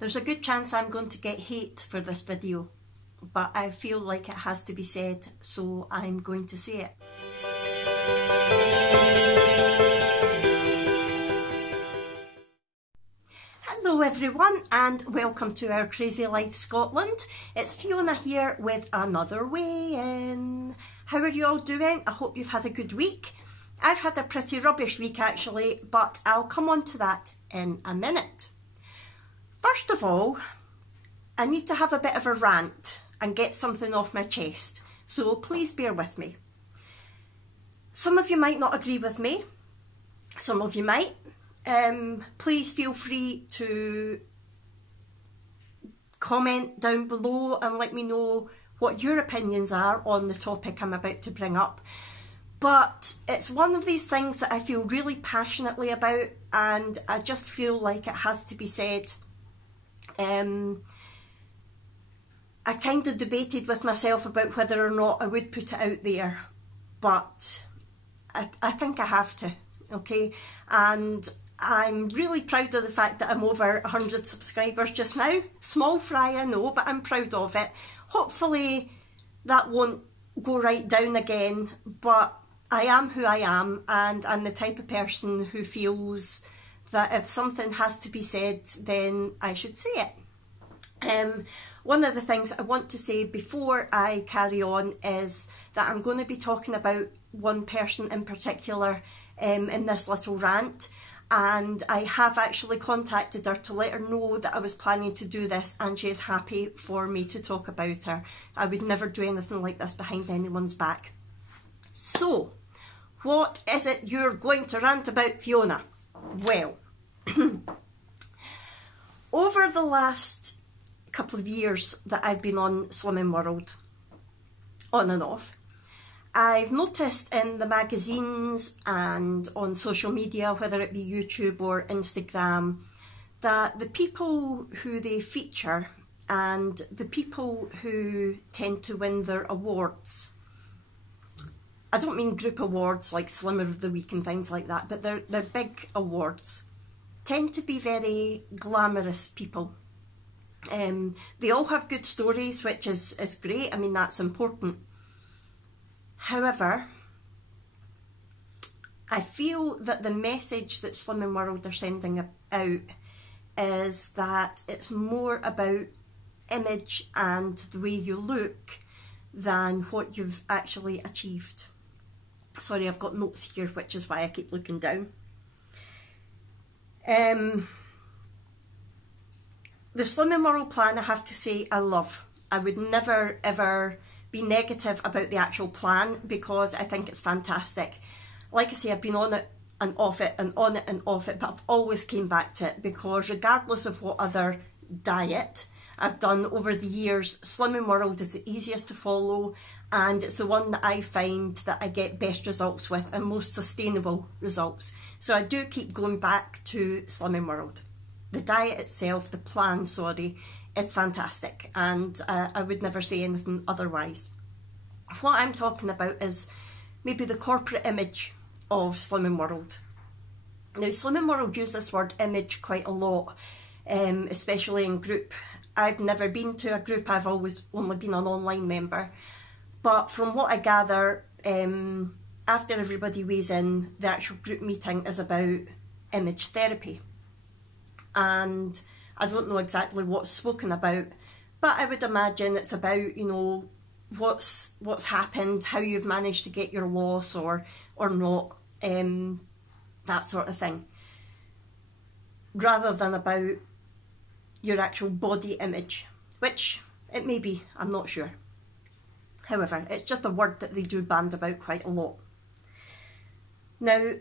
There's a good chance I'm going to get hate for this video, but I feel like it has to be said, so I'm going to say it. Hello everyone and welcome to our Crazy Life Scotland. It's Fiona here with another weigh-in. How are you all doing? I hope you've had a good week. I've had a pretty rubbish week actually, but I'll come on to that in a minute. First of all, I need to have a bit of a rant and get something off my chest, so please bear with me. Some of you might not agree with me, some of you might. Please feel free to comment down below and let me know what your opinions are on the topic I'm about to bring up. But it's one of these things that I feel really passionately about, and I just feel like it has to be said. I kind of debated with myself about whether or not I would put it out there, but I think I have to, okay? And I'm really proud of the fact that I'm over 100 subscribers just now. Small fry, I know, but I'm proud of it. Hopefully that won't go right down again, but I am who I am, and I'm the type of person who feels that if something has to be said, then I should say it. One of the things I want to say before I carry on is that I'm going to be talking about one person in particular in this little rant, and I have actually contacted her to let her know that I was planning to do this, and she is happy for me to talk about her. I would never do anything like this behind anyone's back. So, what is it you're going to rant about, Fiona? Well, over the last couple of years that I've been on Slimming World, on and off, I've noticed in the magazines and on social media, whether it be YouTube or Instagram, that the people who they feature and the people who tend to win their awards, I don't mean group awards like Slimmer of the Week and things like that, but they're big awards, tend to be very glamorous people. They all have good stories, which is great. I mean, that's important. However, I feel that the message that Slimming World are sending out is that it's more about image and the way you look than what you've actually achieved. Sorry, I've got notes here, which is why I keep looking down. The Slimming World plan, I have to say, I love. I would never ever be negative about the actual plan because I think it's fantastic. Like I say, I've been on it and off it and on it and off it, but I've always came back to it because regardless of what other diet I've done over the years, Slimming World is the easiest to follow, and it's the one that I find that I get best results with and most sustainable results. So I do keep going back to Slimming World. The diet itself, the plan, sorry, is fantastic, and I would never say anything otherwise. What I'm talking about is maybe the corporate image of Slimming World. Now, Slimming World use this word image quite a lot, especially in group. I've never been to a group, I've always only been an online member. But from what I gather, after everybody weighs in, the actual group meeting is about image therapy. And I don't know exactly what's spoken about, but I would imagine it's about, you know, what's happened, how you've managed to get your loss or not, that sort of thing, rather than about your actual body image, which it may be, I'm not sure. However, it's just a word that they do band about quite a lot. Now,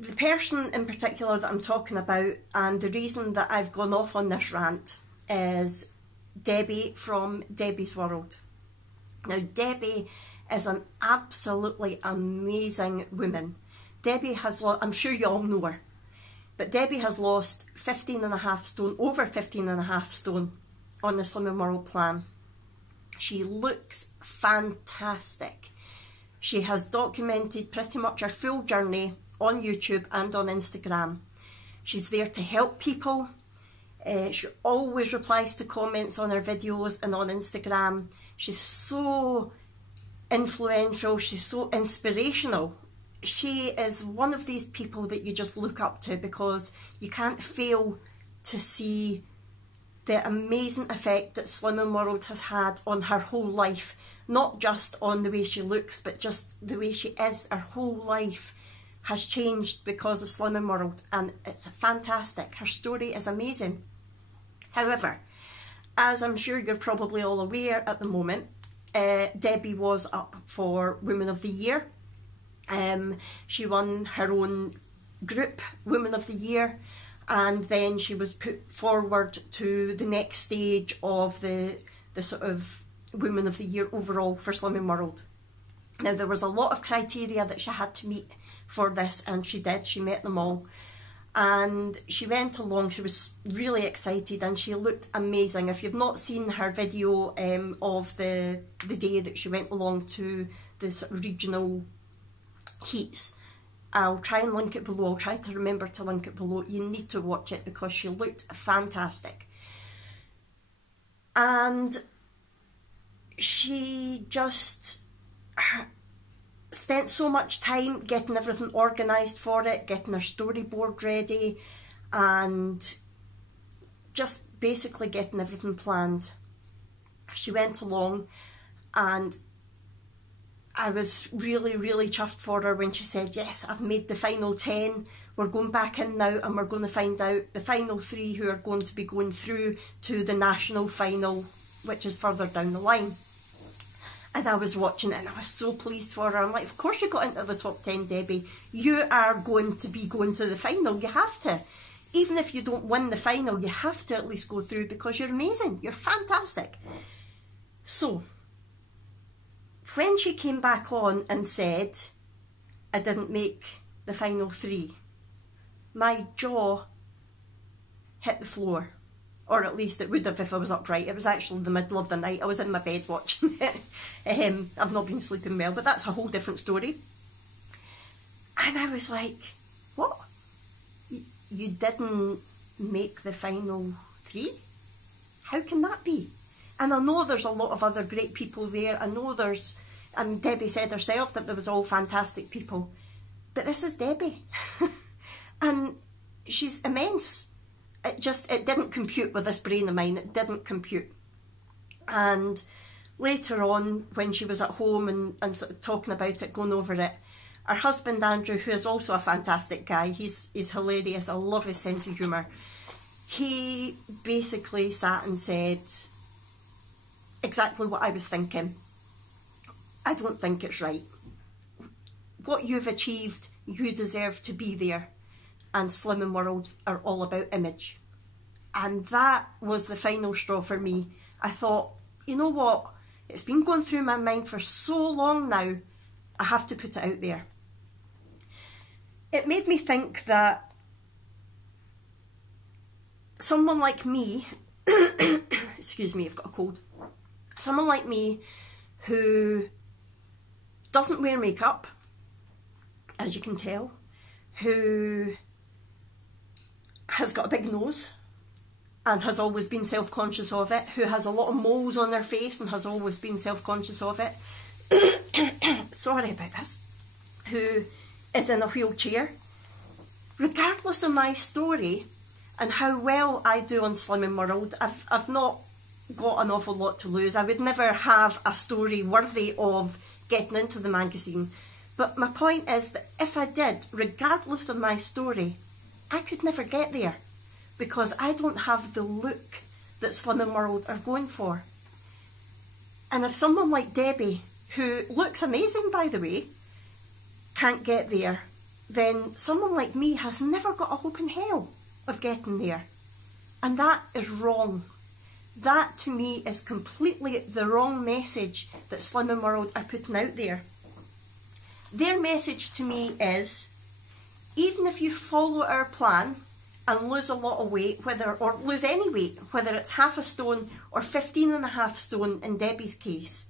the person in particular that I'm talking about, and the reason that I've gone off on this rant, is Debbie from Debbie's World. Now, Debbie is an absolutely amazing woman. Debbie has lost, I'm sure you all know her, but Debbie has lost 15.5 stone, over 15.5 stone on the Slimming World plan. She looks fantastic. She has documented pretty much her full journey on YouTube and on Instagram. She's there to help people. She always replies to comments on her videos and on Instagram. She's so influential, she's so inspirational. She is one of these people that you just look up to, because you can't fail to see the amazing effect that Slimming World has had on her whole life. Not just on the way she looks, but just the way she is. Her whole life has changed because of Slimming World, and it's fantastic. Her story is amazing. However, as I'm sure you're probably all aware at the moment, Debbie was up for Woman of the Year. She won her own group Woman of the Year, and then she was put forward to the next stage of the sort of Woman of the Year overall for Slimming World. Now, there was a lot of criteria that she had to meet for this, and she did. She met them all. And she went along, she was really excited, and she looked amazing. If you've not seen her video of the day that she went along to the sort of regional heats, I'll try and link it below. I'll try to remember to link it below. You need to watch it because she looked fantastic. And she just spent so much time getting everything organised for it, getting her storyboard ready, and just basically getting everything planned. She went along, and I was really, really chuffed for her when she said, yes, I've made the final 10. We're going back in now, and we're going to find out the final 3 who are going to be going through to the national final, which is further down the line. And I was watching it, and I was so pleased for her. I'm like, of course you got into the top 10, Debbie. You are going to be going to the final. You have to. Even if you don't win the final, you have to at least go through, because you're amazing. You're fantastic. So, when she came back on and said, I didn't make the final 3, my jaw hit the floor. Or at least it would have if I was upright. It was actually the middle of the night. I was in my bed watching it. I've not been sleeping well, but that's a whole different story. And I was like, what? You didn't make the final 3? How can that be? And I know there's a lot of other great people there. I know there's, and Debbie said herself that there was all fantastic people. But this is Debbie. And she's immense. It didn't compute with this brain of mine. It didn't compute. And later on, when she was at home and sort of talking about it, going over it, her husband Andrew, who is also a fantastic guy, he's hilarious, I love his sense of humour, he basically sat and said exactly what I was thinking. I don't think it's right. What you've achieved, you deserve to be there. And Slimming World are all about image. And that was the final straw for me. I thought, you know what? It's been going through my mind for so long now, I have to put it out there. It made me think that someone like me, excuse me, I've got a cold. Someone like me who doesn't wear makeup, as you can tell, who has got a big nose and has always been self-conscious of it, who has a lot of moles on their face and has always been self-conscious of it, sorry about this, who is in a wheelchair, regardless of my story and how well I do on Slimming World, I've not got an awful lot to lose. I would never have a story worthy of getting into the magazine. But my point is that if I did, regardless of my story, I could never get there, because I don't have the look that Slimming World are going for. And if someone like Debbie, who looks amazing by the way, can't get there, then someone like me has never got a hope in hell of getting there. And that is wrong. That to me is completely the wrong message that Slimming World are putting out there. Their message to me is, even if you follow our plan and lose a lot of weight, or lose any weight, whether it's half a stone or 15.5 stone in Debbie's case,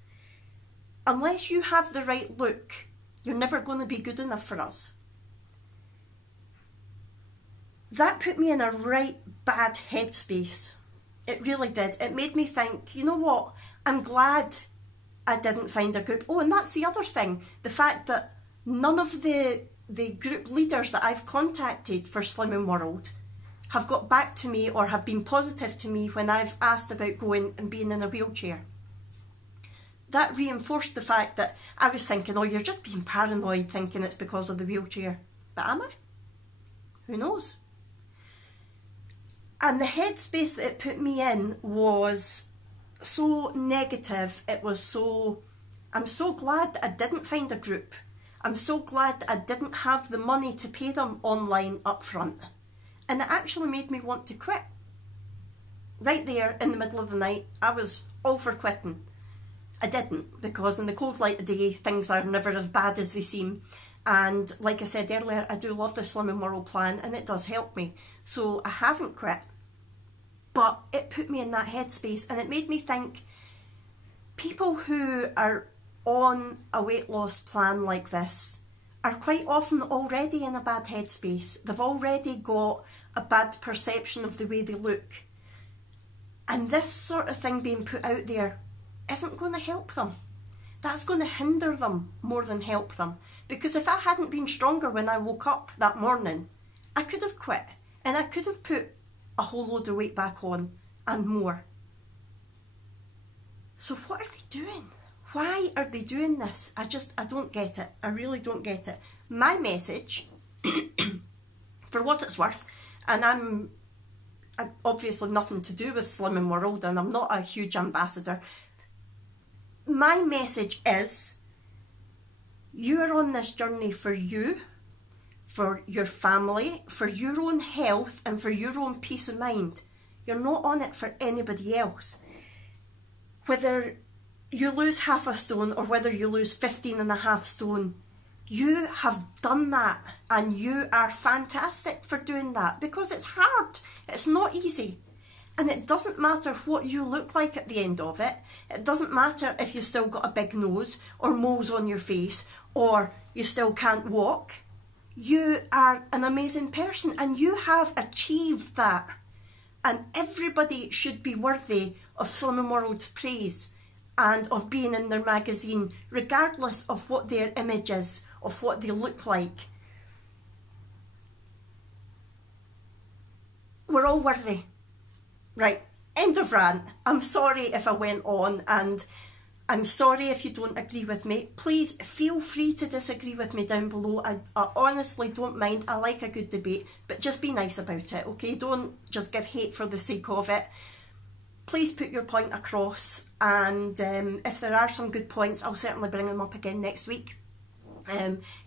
unless you have the right look, you're never going to be good enough for us. That put me in a right bad headspace. It really did. It made me think, you know what, I'm glad I didn't find a group. Oh, and that's the other thing, the fact that none of the group leaders that I've contacted for Slimming World have got back to me or have been positive to me when I've asked about going and being in a wheelchair. That reinforced the fact that I was thinking, oh, you're just being paranoid thinking it's because of the wheelchair. But am I? Who knows? And the headspace that it put me in was so negative. It was so, I'm so glad that I didn't find a group. I'm so glad that I didn't have the money to pay them online up front. And it actually made me want to quit. Right there in the middle of the night, I was all for quitting. I didn't, because in the cold light of day, things are never as bad as they seem. And like I said earlier, I do love the Slimming World plan and it does help me. So I haven't quit. But it put me in that headspace and it made me think, people who are on a weight loss plan like this are quite often already in a bad headspace. They've already got a bad perception of the way they look. And this sort of thing being put out there isn't going to help them. That's going to hinder them more than help them. Because if I hadn't been stronger when I woke up that morning, I could have quit and I could have put a whole load of weight back on and more. So what are they doing? Why are they doing this? I don't get it. I really don't get it. My message, for what it's worth, and I'm obviously nothing to do with Slimming World and I'm not a huge ambassador. My message is, you are on this journey for you, for your family, for your own health and for your own peace of mind. You're not on it for anybody else. Whether you lose half a stone or whether you lose 15.5 stone, you have done that and you are fantastic for doing that, because it's hard, it's not easy. And it doesn't matter what you look like at the end of it. It doesn't matter if you still got a big nose or moles on your face or you still can't walk. You are an amazing person and you have achieved that. And everybody should be worthy of Slimming World's praise and of being in their magazine, regardless of what their image is, of what they look like. We're all worthy. Right, end of rant. I'm sorry if I went on and I'm sorry if you don't agree with me. Please feel free to disagree with me down below. I honestly don't mind. I like a good debate, but just be nice about it, okay? Don't just give hate for the sake of it. Please put your point across, and if there are some good points, I'll certainly bring them up again next week.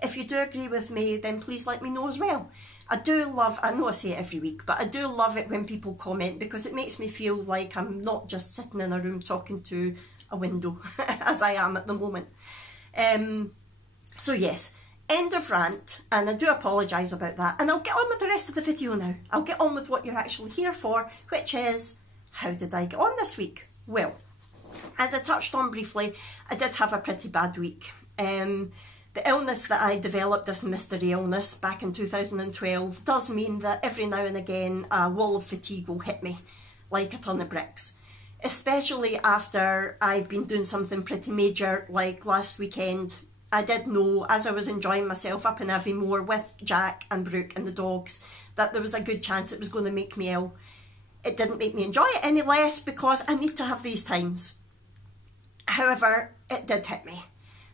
If you do agree with me, then please let me know as well. I do love, I know I say it every week, but I do love it when people comment, because it makes me feel like I'm not just sitting in a room talking to a window, as I am at the moment. So yes, end of rant, and I do apologise about that, and I'll get on with the rest of the video now. I'll get on with what you're actually here for, which is, how did I get on this week? Well, as I touched on briefly, I did have a pretty bad week. The illness that I developed, this mystery illness, back in 2012, does mean that every now and again a wall of fatigue will hit me, like a ton of bricks. Especially after I've been doing something pretty major, like last weekend. I did know, as I was enjoying myself up in Aviemore with Jack and Brooke and the dogs, that there was a good chance it was going to make me ill. It didn't make me enjoy it any less, because I need to have these times. However, it did hit me.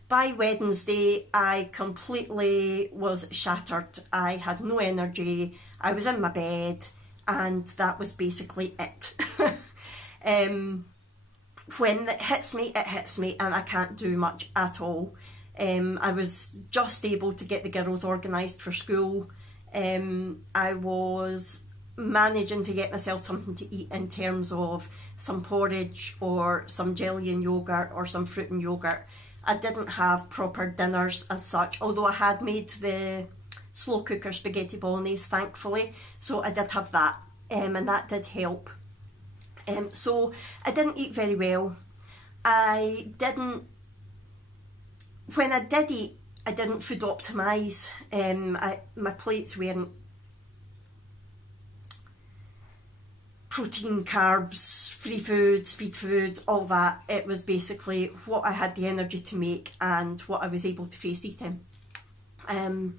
By Wednesday, I completely was shattered. I had no energy, I was in my bed, and that was basically it. When it hits me, and I can't do much at all. I was just able to get the girls organised for school. I was managing to get myself something to eat in terms of some porridge or some jelly and yogurt or some fruit and yogurt. I didn't have proper dinners as such, although I had made the slow cooker spaghetti bolognese, thankfully, so I did have that, and that did help. So I didn't eat very well. When I did eat, I didn't food optimise. My plates weren't protein, carbs, free food, speed food, all that. It was basically what I had the energy to make and what I was able to face eating. I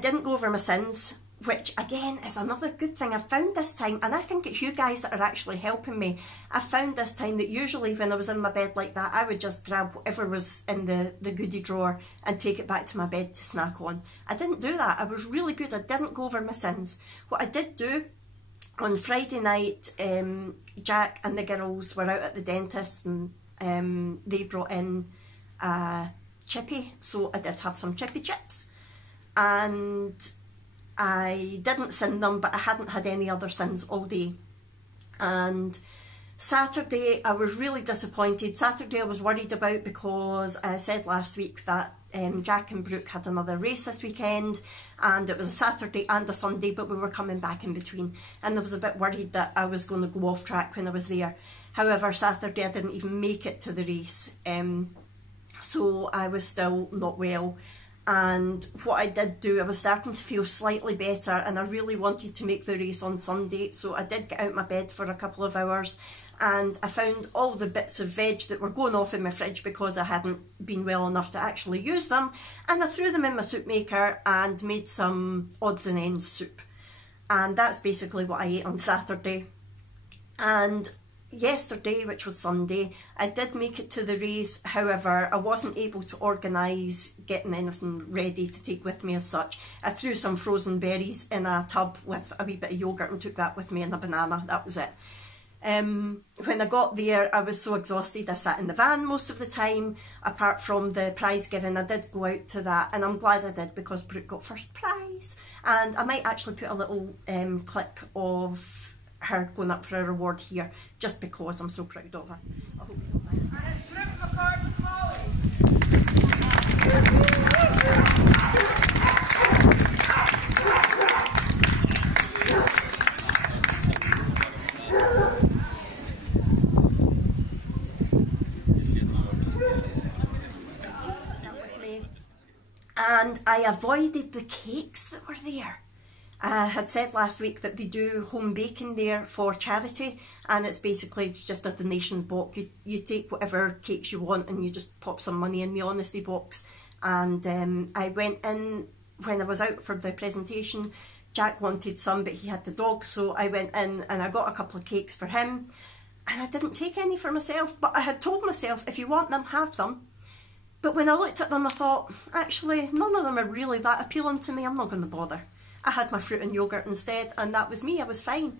didn't go over my sins, which again is another good thing I've found this time, and I think it's you guys that are actually helping me. I found this time that usually when I was in my bed like that, I would just grab whatever was in the goodie drawer and take it back to my bed to snack on. I didn't do that. I was really good. I didn't go over my sins. What I did do, on Friday night, Jack and the girls were out at the dentist, and they brought in a chippy, so I did have some chippy chips, and I didn't sin them, but I hadn't had any other sins all day. And Saturday I was really disappointed. Saturday I was worried about because I said last week that Jack and Brooke had another race this weekend, and it was a Saturday and a Sunday, but we were coming back in between, and I was a bit worried that I was going to go off track when I was there. However, Saturday I didn't even make it to the race, so I was still not well. And what I did do, I was starting to feel slightly better, and I really wanted to make the race on Sunday, so I did get out of my bed for a couple of hours, and I found all the bits of veg that were going off in my fridge because I hadn't been well enough to actually use them, and I threw them in my soup maker and made some odds and ends soup. And that's basically what I ate on Saturday. And yesterday, which was Sunday, I did make it to the race. However, I wasn't able to organise getting anything ready to take with me as such. I threw some frozen berries in a tub with a wee bit of yoghurt and took that with me, and a banana. That was it. When I got there, I was so exhausted. I sat in the van most of the time. Apart from the prize giving, I did go out to that, and I'm glad I did because Brooke got first prize. And I might actually put a little clip of her going up for a reward here, just because I'm so proud of her. I hope you don't mind. And it's Brooke McCartney Molly. And I avoided the cakes that were there. I had said last week that they do home baking there for charity, and it's basically just a donation box. You take whatever cakes you want and you just pop some money in the honesty box. And I went in when I was out for the presentation. Jack wanted some, but he had the dog, so I went in and I got a couple of cakes for him, and I didn't take any for myself, but I had told myself, if you want them, have them. But when I looked at them, I thought, actually, none of them are really that appealing to me. I'm not going to bother. I had my fruit and yoghurt instead, and that was me. I was fine.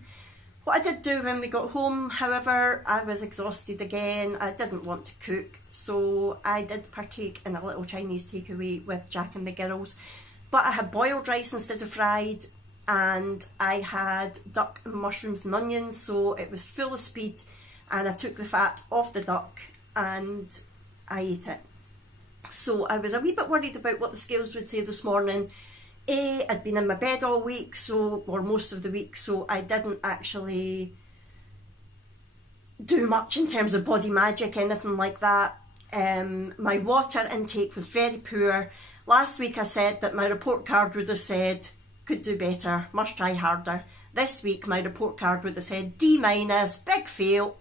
What I did do when we got home, however, I was exhausted again. I didn't want to cook, so I did partake in a little Chinese takeaway with Jack and the girls. But I had boiled rice instead of fried, and I had duck and mushrooms and onions, so it was full of speed, and I took the fat off the duck and I ate it. So I was a wee bit worried about what the scales would say this morning. I'd been in my bed all week, or most of the week, so I didn't actually do much in terms of body magic, anything like that. My water intake was very poor. Last week I said that my report card would have said, could do better, must try harder. This week my report card would have said D-, big fail,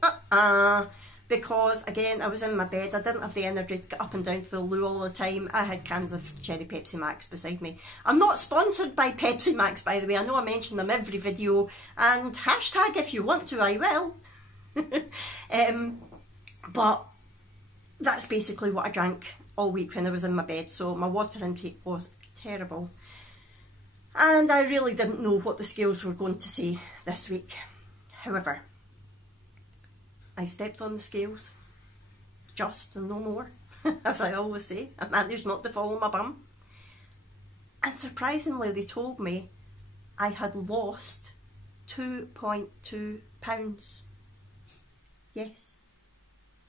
because again I was in my bed. I didn't have the energy to get up and down to the loo all the time. I had cans of cherry Pepsi Max beside me. I'm not sponsored by Pepsi Max, by the way. I know I mention them every video, and hashtag if you want to, I will. But that's basically what I drank all week when I was in my bed, so my water intake was terrible. And I really didn't know what the scales were going to say this week. However, I stepped on the scales, just and no more, as I always say. I managed not to fall on my bum. And surprisingly, they told me I had lost 2.2 pounds. Yes.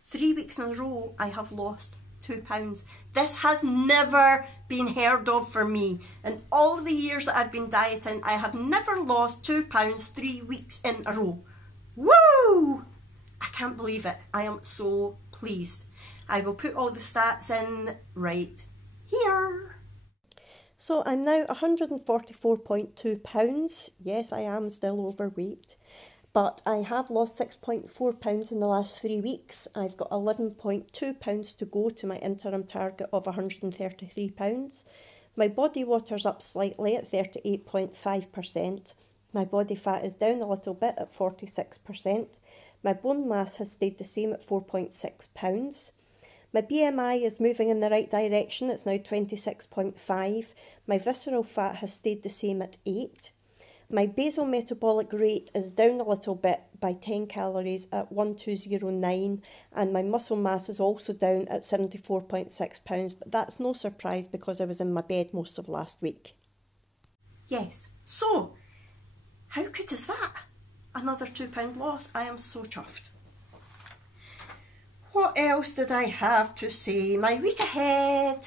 3 weeks in a row, I have lost 2 pounds. This has never been heard of for me. In all the years that I've been dieting, I have never lost 2 pounds 3 weeks in a row. Woo! I can't believe it. I am so pleased. I will put all the stats in right here. So I'm now 144.2 pounds. Yes, I am still overweight. but I have lost 6.4 pounds in the last 3 weeks. I've got 11.2 pounds to go to my interim target of 133 pounds. My body water's up slightly at 38.5%. My body fat is down a little bit at 46%. My bone mass has stayed the same at 4.6 pounds. My BMI is moving in the right direction, it's now 26.5. My visceral fat has stayed the same at 8. My basal metabolic rate is down a little bit by 10 calories at 1209, and my muscle mass is also down at 74.6 pounds, but that's no surprise because I was in my bed most of last week. Yes, so how good is that? Another £2 loss. I am so chuffed. What else did I have to say? My week ahead.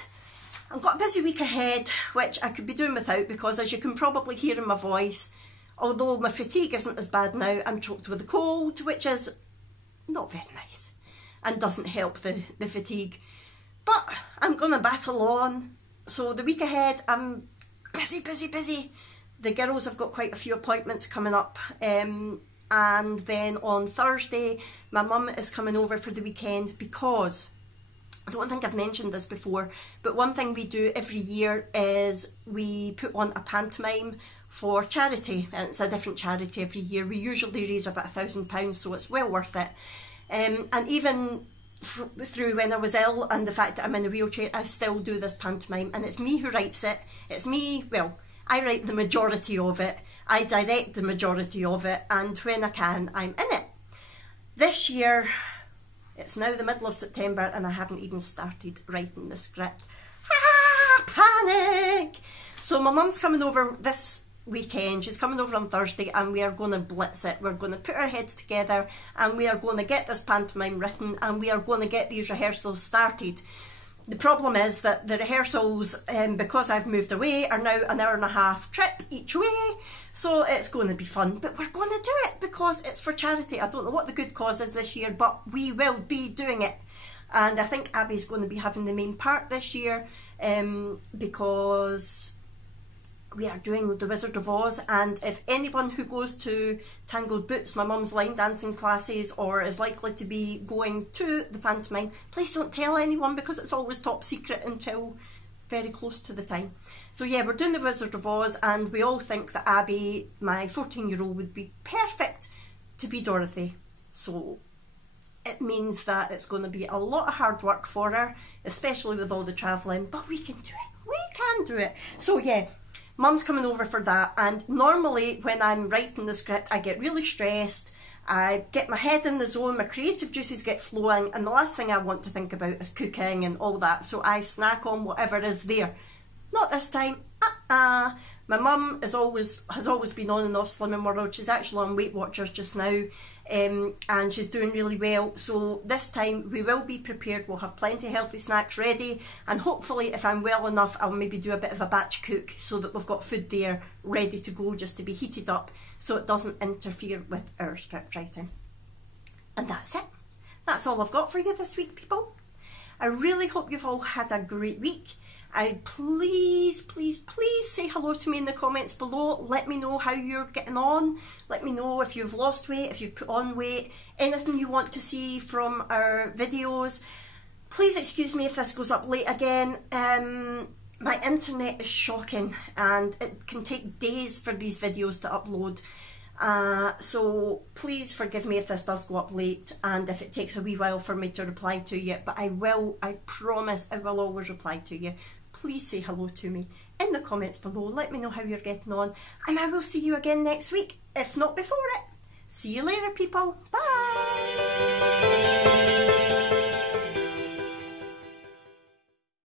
I've got a busy week ahead, which I could be doing without because, as you can probably hear in my voice, although my fatigue isn't as bad now, I'm choked with a cold, which is not very nice and doesn't help the fatigue. But I'm going to battle on. So the week ahead, I'm busy, busy, busy. The girls have got quite a few appointments coming up. And then on Thursday, my mum is coming over for the weekend because, I don't think I've mentioned this before, but one thing we do every year is we put on a pantomime for charity, and it's a different charity every year. We usually raise about £1,000, so it's well worth it. And even through when I was ill and the fact that I'm in a wheelchair, I still do this pantomime, and it's me who writes it. It's me, well, I write the majority of it, I direct the majority of it, and when I can, I'm in it. This year, it's now the middle of September and I haven't even started writing the script. Panic! So my mum's coming over this weekend, she's coming over on Thursday, and we are going to blitz it. We're going to put our heads together and we are going to get this pantomime written, and we are going to get these rehearsals started. The problem is that the rehearsals, because I've moved away, are now an hour-and-a-half trip each way, so it's going to be fun. But we're going to do it because it's for charity. I don't know what the good cause is this year, but we will be doing it. And I think Abby's going to be having the main part this year, because we are doing The Wizard of Oz, and if anyone who goes to Tangled Boots, my mum's line dancing classes, or is likely to be going to the pantomime, please don't tell anyone because it's always top secret until very close to the time. So yeah, we're doing The Wizard of Oz, and we all think that Abby, my 14-year-old, would be perfect to be Dorothy. So it means that it's going to be a lot of hard work for her, especially with all the travelling, but we can do it. We can do it. So yeah, Mum's coming over for that, and normally when I'm writing the script I get really stressed, I get my head in the zone, my creative juices get flowing, and the last thing I want to think about is cooking and all that, so I snack on whatever is there. Not this time. My mum has always been on and off Slimming World. She's actually on Weight Watchers just now, and she's doing really well. So this time we will be prepared. We'll have plenty of healthy snacks ready, and hopefully if I'm well enough I'll maybe do a bit of a batch cook so that we've got food there ready to go, just to be heated up so it doesn't interfere with our script writing. And that's it. That's all I've got for you this week, people. I really hope you've all had a great week. Please say hello to me in the comments below. Let me know how you're getting on. Let me know if you've lost weight, if you've put on weight, anything you want to see from our videos. Please excuse me if this goes up late again. My internet is shocking and it can take days for these videos to upload. So please forgive me if this does go up late and if it takes a wee while for me to reply to you, but I promise I will always reply to you. Please say hello to me in the comments below. Let me know how you're getting on, and I will see you again next week, if not before it. See you later, people. Bye.